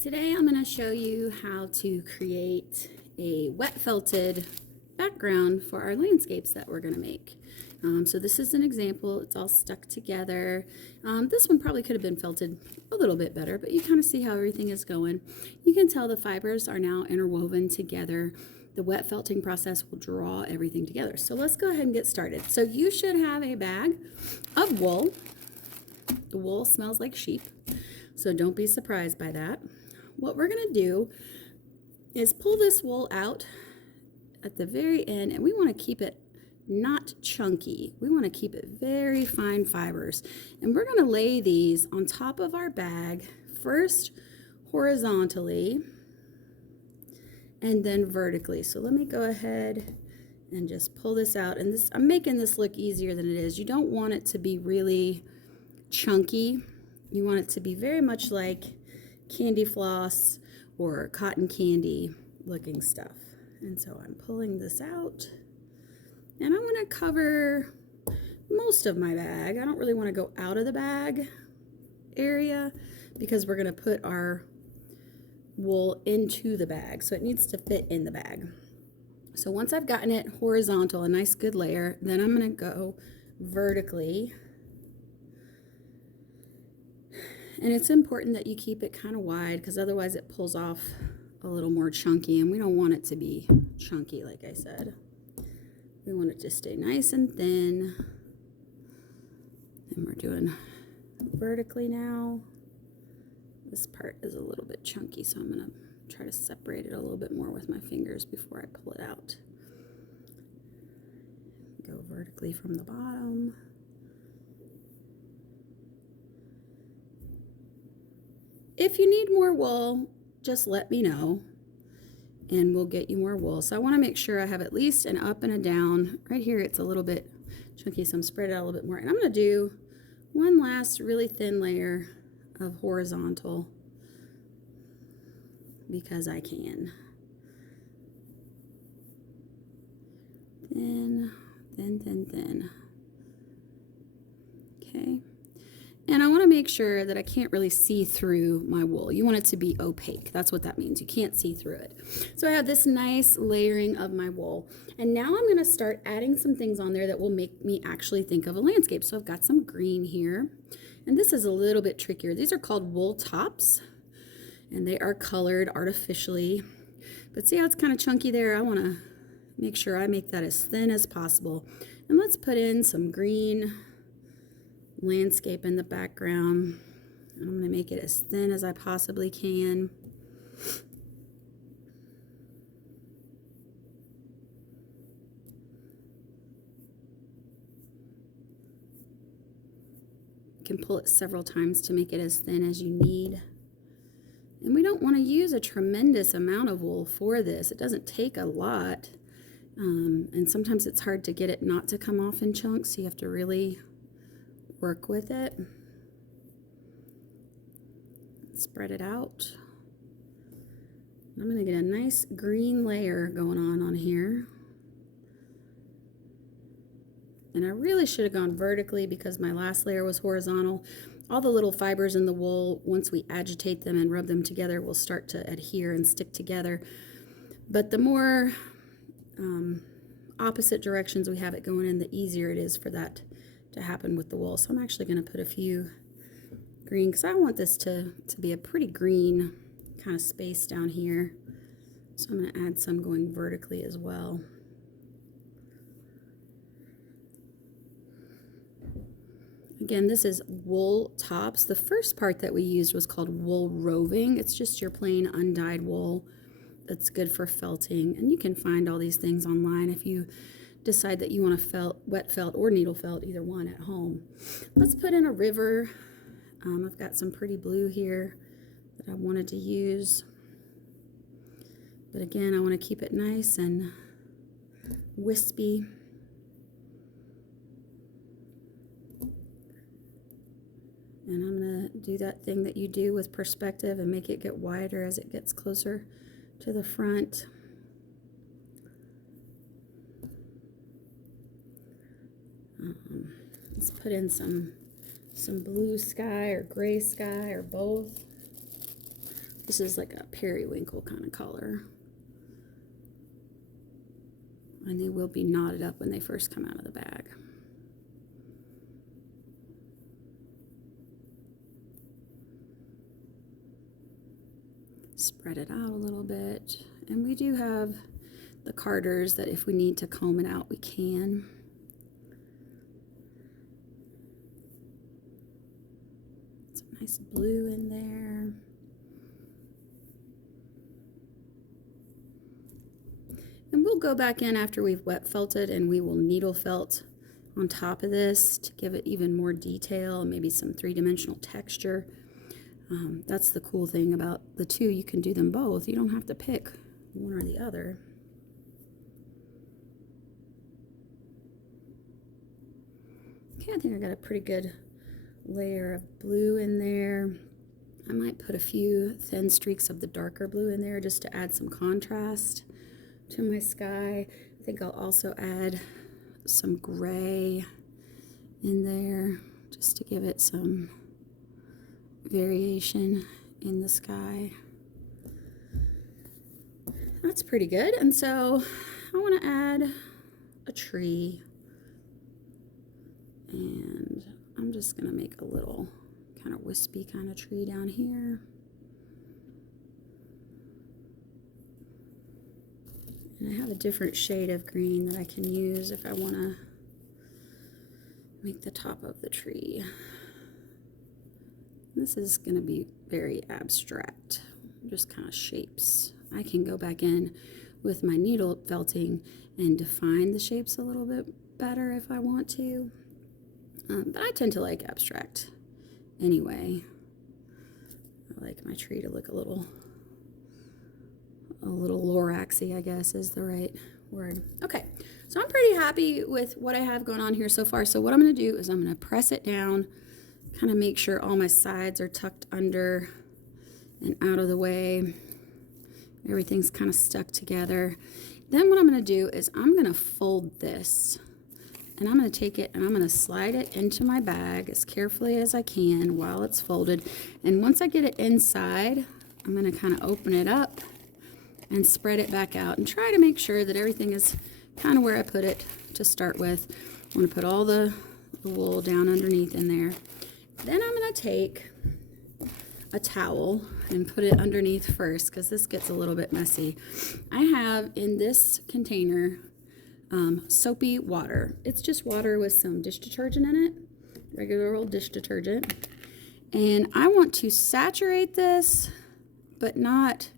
Today I'm going to show you how to create a wet felted background for our landscapes that we're going to make. So this is an example. It's all stuck together. This one probably could have been felted a little bit better, but you kind of see how everything is going. You can tell the fibers are now interwoven together. The wet felting process will draw everything together. So let's go ahead and get started. So you should have a bag of wool. The wool smells like sheep, so don't be surprised by that. What we're going to do is pull this wool out at the very end, and we want to keep it not chunky. We want to keep it very fine fibers. And we're going to lay these on top of our bag, first horizontally and then vertically. So let me go ahead and just pull this out. And this, I'm making this look easier than it is. You don't want it to be really chunky. You want it to be very much like candy floss or cotton candy looking stuff. And so I'm pulling this out, and I want to cover most of my bag. I don't really want to go out of the bag area because we're going to put our wool into the bag, so it needs to fit in the bag. So once I've gotten it horizontal, a nice good layer, then I'm going to go vertically. And it's important that you keep it kind of wide because otherwise it pulls off a little more chunky, and we don't want it to be chunky, like I said. We want it to stay nice and thin. And we're doing vertically now. This part is a little bit chunky, so I'm going to try to separate it a little bit more with my fingers before I pull it out. Go vertically from the bottom. If you need more wool, just let me know and we'll get you more wool. So I want to make sure I have at least an up and a down. Right here it's a little bit chunky, so I'm spread it out a little bit more. And I'm going to do one last really thin layer of horizontal because I can. Thin, thin, thin, thin. Okay. And I want to make sure that I can't really see through my wool. You want it to be opaque. That's what that means. You can't see through it. So I have this nice layering of my wool. And now I'm going to start adding some things on there that will make me actually think of a landscape. So I've got some green here. And this is a little bit trickier. These are called wool tops. And they are colored artificially. But see how it's kind of chunky there? I want to make sure I make that as thin as possible. And let's put in some green landscape in the background. I'm going to make it as thin as I possibly can. You can pull it several times to make it as thin as you need. And we don't want to use a tremendous amount of wool for this. It doesn't take a lot. And sometimes it's hard to get it not to come off in chunks, so you have to really work with it. Spread it out. I'm going to get a nice green layer going on here. And I really should have gone vertically because my last layer was horizontal. All the little fibers in the wool, once we agitate them and rub them together, will start to adhere and stick together. But the more opposite directions we have it going in, the easier it is for that to happen with the wool. So I'm actually going to put a few green because I want this to be a pretty green kind of space down here. So I'm going to add some going vertically as well. Again, this is wool tops. The first part that we used was called wool roving. It's just your plain undyed wool that's good for felting. And you can find all these things online if you decide that you want to wet felt or needle felt, either one at home. Let's put in a river. I've got some pretty blue here that I wanted to use. But again, I want to keep it nice and wispy. And I'm going to do that thing that you do with perspective and make it get wider as it gets closer to the front. Let's put in some blue sky or gray sky or both. This is like a periwinkle kind of color. And they will be knotted up when they first come out of the bag. Spread it out a little bit. And we do have the carders that if we need to comb it out, we can. Some nice blue in there. And we'll go back in after we've wet felted and we will needle felt on top of this to give it even more detail and maybe some three-dimensional texture. That's the cool thing about the two. You can do them both. You don't have to pick one or the other. Okay, I think I got a pretty good layer of blue in there. I might put a few thin streaks of the darker blue in there just to add some contrast to my sky. I think I'll also add some gray in there just to give it some variation in the sky. That's pretty good. And so I want to add a tree, and I'm just going to make a little kind of wispy kind of tree down here. And I have a different shade of green that I can use if I want to make the top of the tree. This is going to be very abstract, just kind of shapes. I can go back in with my needle felting and define the shapes a little bit better if I want to. But I tend to like abstract anyway. I like my tree to look a little Loraxy, I guess is the right word. Okay, so I'm pretty happy with what I have going on here so far. So what I'm going to do is I'm going to press it down, kind of make sure all my sides are tucked under and out of the way. Everything's kind of stuck together. Then what I'm going to do is I'm going to fold this, and I'm going to take it and I'm going to slide it into my bag as carefully as I can while it's folded. And once I get it inside, I'm going to kind of open it up and spread it back out and try to make sure that everything is kind of where I put it to start with. I'm going to put all the wool down underneath in there. Then I'm going to take a towel and put it underneath first because this gets a little bit messy. I have in this container soapy water. It's just water with some dish detergent in it, regular old dish detergent. And I want to saturate this, but not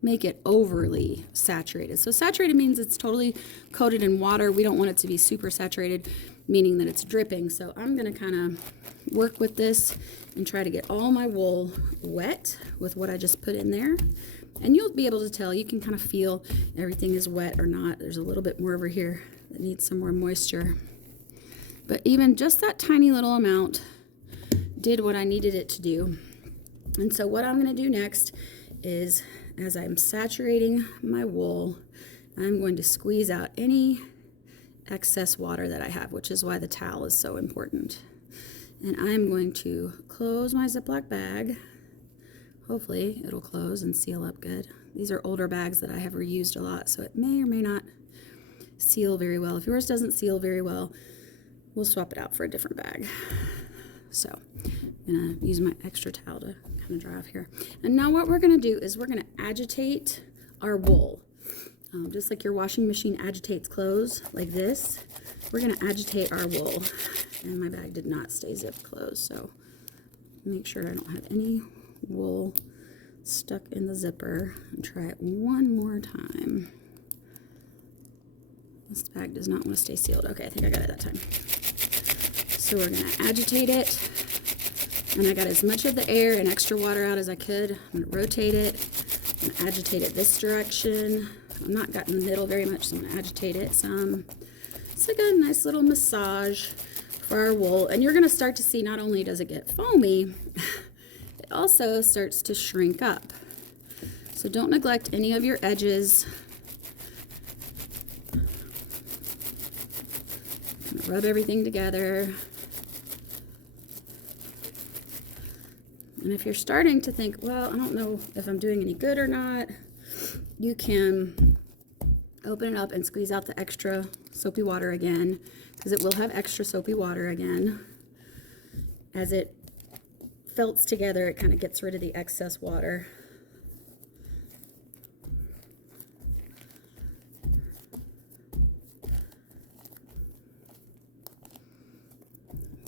make it overly saturated. So saturated means it's totally coated in water. We don't want it to be super saturated, meaning that it's dripping. So I'm going to kind of work with this and try to get all my wool wet with what I just put in there. And you'll be able to tell, you can kind of feel everything is wet or not. There's a little bit more over here that needs some more moisture. But even just that tiny little amount did what I needed it to do. And so what I'm going to do next is, as I'm saturating my wool, I'm going to squeeze out any excess water that I have, which is why the towel is so important. And I'm going to close my Ziploc bag. Hopefully it'll close and seal up good. These are older bags that I have reused a lot, so it may or may not seal very well. If yours doesn't seal very well, we'll swap it out for a different bag. So I'm gonna use my extra towel to kind of dry off here. And now what we're gonna do is we're gonna agitate our wool. Just like your washing machine agitates clothes like this, we're gonna agitate our wool. And my bag did not stay zipped closed, so make sure I don't have any wool stuck in the zipper. And try it one more time. This bag does not want to stay sealed. Okay, I think I got it that time. So we're gonna agitate it. And I got as much of the air and extra water out as I could. I'm gonna rotate it and agitate it this direction. I'm not got in the middle very much, so I'm gonna agitate it some. It's like a nice little massage for our wool. And you're gonna start to see not only does it get foamy, it also starts to shrink up. So don't neglect any of your edges. Rub everything together. And if you're starting to think, well, I don't know if I'm doing any good or not, you can open it up and squeeze out the extra soapy water again, because it will have extra soapy water again. As it felts together, it kind of gets rid of the excess water.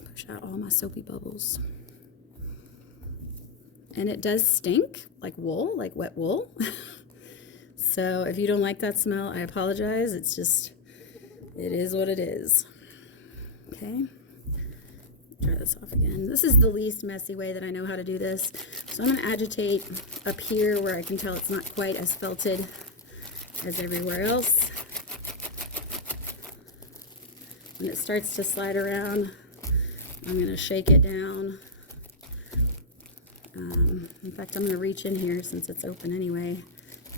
Push out all my soapy bubbles. And it does stink like wool, like wet wool. So if you don't like that smell, I apologize. It's just, it is what it is. Okay. Try this off again. This is the least messy way that I know how to do this. So I'm going to agitate up here where I can tell it's not quite as felted as everywhere else. When it starts to slide around, I'm going to shake it down. In fact, I'm going to reach in here since it's open anyway.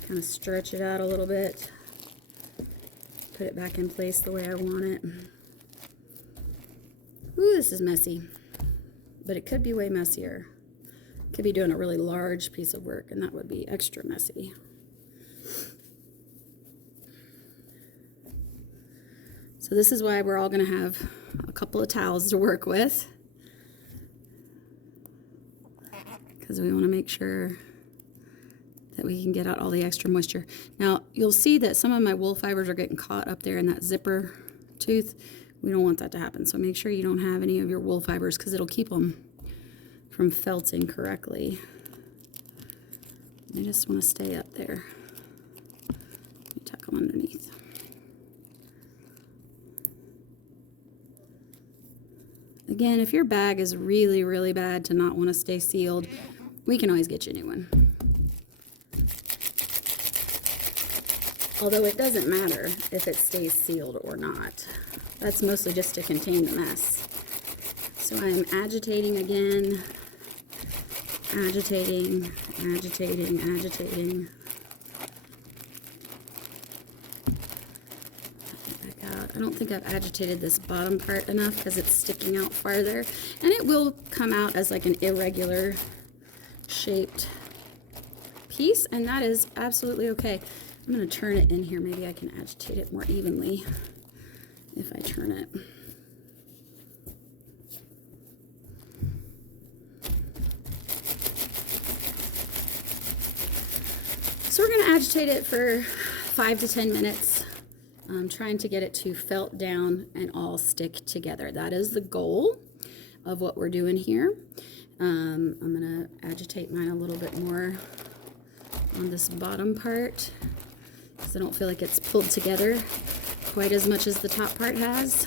Kind of stretch it out a little bit. Put it back in place the way I want it. Ooh, this is messy. But it could be way messier. Could be doing a really large piece of work, and that would be extra messy. So this is why we're all going to have a couple of towels to work with, because we want to make sure that we can get out all the extra moisture. Now, you'll see that some of my wool fibers are getting caught up there in that zipper tooth. We don't want that to happen, so make sure you don't have any of your wool fibers, because it'll keep them from felting correctly. They just want to stay up there. Let me tuck them underneath. Again, if your bag is really, really bad to not want to stay sealed, we can always get you a new one. Although it doesn't matter if it stays sealed or not. That's mostly just to contain the mess. So I'm agitating again, agitating, agitating, agitating. Back out. I don't think I've agitated this bottom part enough because it's sticking out farther. And it will come out as like an irregular shaped piece, and that is absolutely okay. I'm going to turn it in here. Maybe I can agitate it more evenly if I turn it. So we're going to agitate it for 5 to 10 minutes, trying to get it to felt down and all stick together. That is the goal of what we're doing here. I'm going to agitate mine a little bit more on this bottom part, because I don't feel like it's pulled together quite as much as the top part has.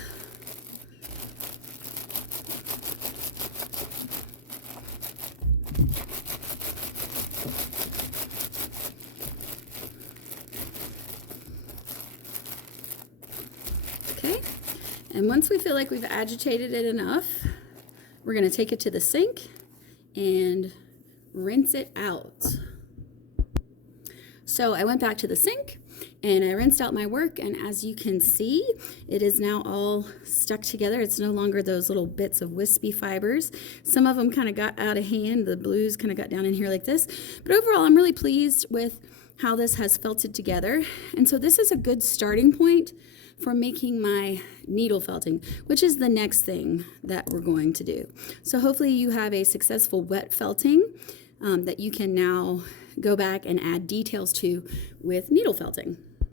Okay, and once we feel like we've agitated it enough, we're going to take it to the sink and rinse it out. So I went back to the sink and I rinsed out my work, and as you can see, it is now all stuck together. It's no longer those little bits of wispy fibers. Some of them kind of got out of hand. The blues kind of got down in here like this. But overall, I'm really pleased with how this has felted together. And so this is a good starting point for making my needle felting, which is the next thing that we're going to do. So hopefully you have a successful wet felting that you can now go back and add details to with needle felting.